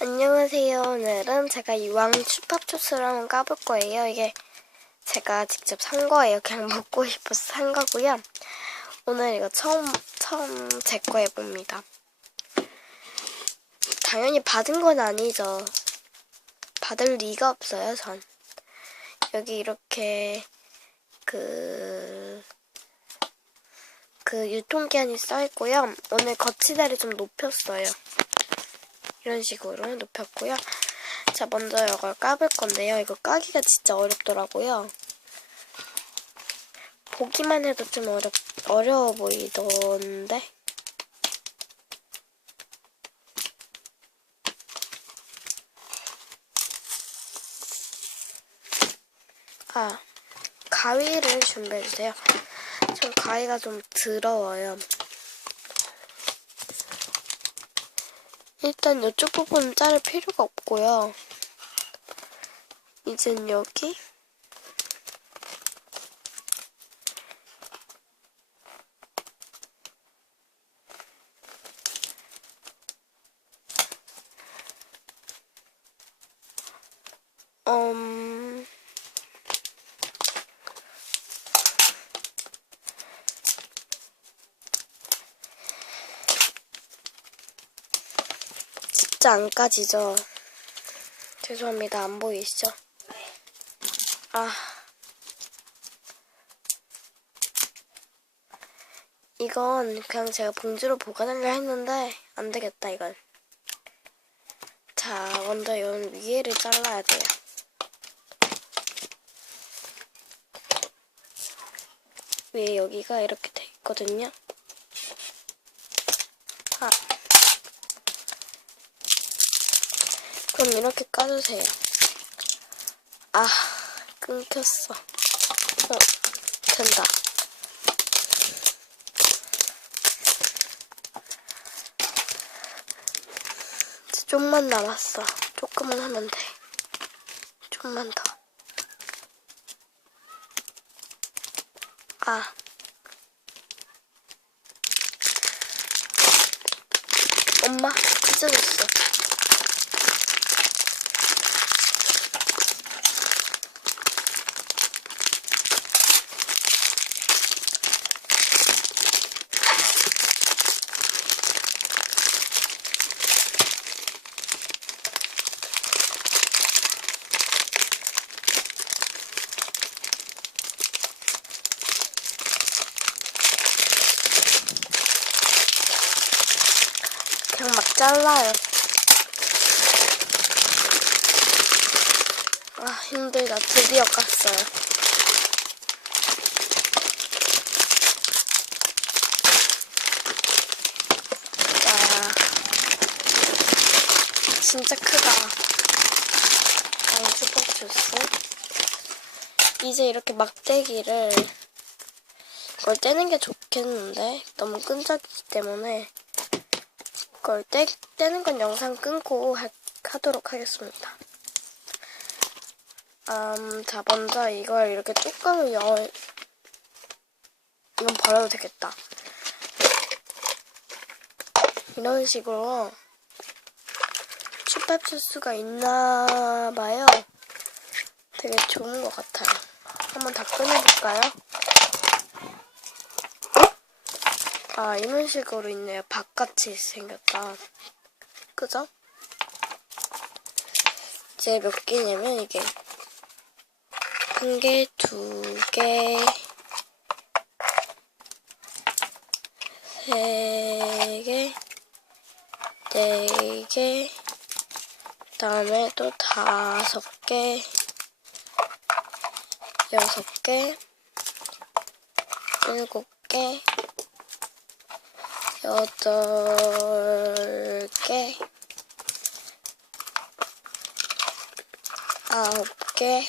안녕하세요. 오늘은 제가 이왕 슈퍼초스를 한번 까볼 거예요. 이게 제가 직접 산 거예요. 그냥 먹고 싶어서 산 거고요. 오늘 이거 처음, 처음 제 거 해봅니다. 당연히 받은 건 아니죠. 받을 리가 없어요, 전. 여기 이렇게 그, 그 유통기한이 써있고요. 오늘 거치대를 좀 높였어요. 이런 식으로 높였고요. 자, 먼저 이걸 까볼 건데요. 이거 까기가 진짜 어렵더라고요. 보기만 해도 좀 어렵, 어려워 보이던데. 아, 가위를 준비해주세요. 전 가위가 좀 더러워요. 일단 이쪽 부분은 자를 필요가 없고요. 이젠 여기 음... 진짜 안 까지죠? 죄송합니다. 안 보이시죠? 아. 이건 그냥 제가 봉지로 보관하려 했는데 안 되겠다 이건. 자, 먼저 연 위에를 잘라야 돼요. 위에 여기가 이렇게 돼 있거든요. 그럼 이렇게 까주세요. 아, 끊겼어. 어, 된다. 이제 좀만 남았어. 조금만 하면 돼. 좀만 더. 아. 엄마, 찢어졌어. 잘라요. 아, 힘들다. 드디어 깠어요. 와, 진짜 크다. 아, 슈퍼주스. 이제 이렇게 막대기를 이걸 떼는 게 좋겠는데 너무 끈적이기 때문에 이걸 떼, 떼는 건 영상 끊고 하, 하도록 하겠습니다. 음, 자, 먼저 이걸 이렇게 뚜껑을 열, 이건 버려도 되겠다. 이런 식으로 슈퍼주스가 있나 봐요. 되게 좋은 것 같아요. 한번 다 꺼내볼까요? 아, 이런 식으로 있네요. 박같이 생겼다. 그죠? 이제 몇 개냐면 이게 한 개, 두 개, 세 개, 네 개, 그 다음에 또 다섯 개, 여섯 개, 일곱 개, 여덟 개, 아홉 개,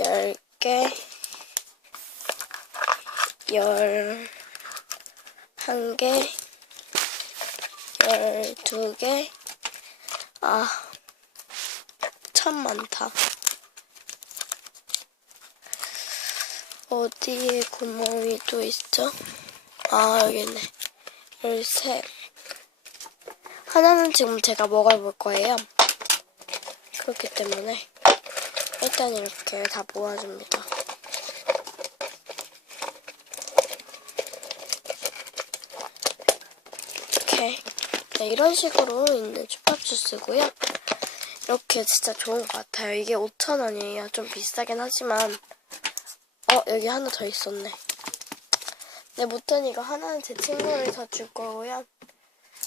열 개, 열 한 개, 열 두 개, 아, 참 많다. 어디에 구멍이 또 있죠? 아, 여기 있네. 열셋. 하나는 지금 제가 먹어볼 거예요. 그렇기 때문에 일단 이렇게 다 모아줍니다. 이렇게 네, 이런 식으로 있는 추파주스고요. 이렇게 진짜 좋은 것 같아요. 이게 5,000원이에요. 좀 비싸긴 하지만 어 여기 하나 더 있었네. 네, 무튼 이거 하나는 제 친구에서 줄 거고요.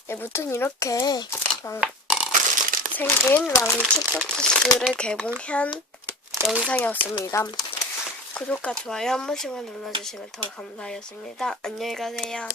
네, 무튼 이렇게 랑- 생긴 랑추파푸스를 개봉한 영상이었습니다. 구독과 좋아요 한 번씩만 눌러주시면 더 감사하겠습니다. 안녕히 가세요.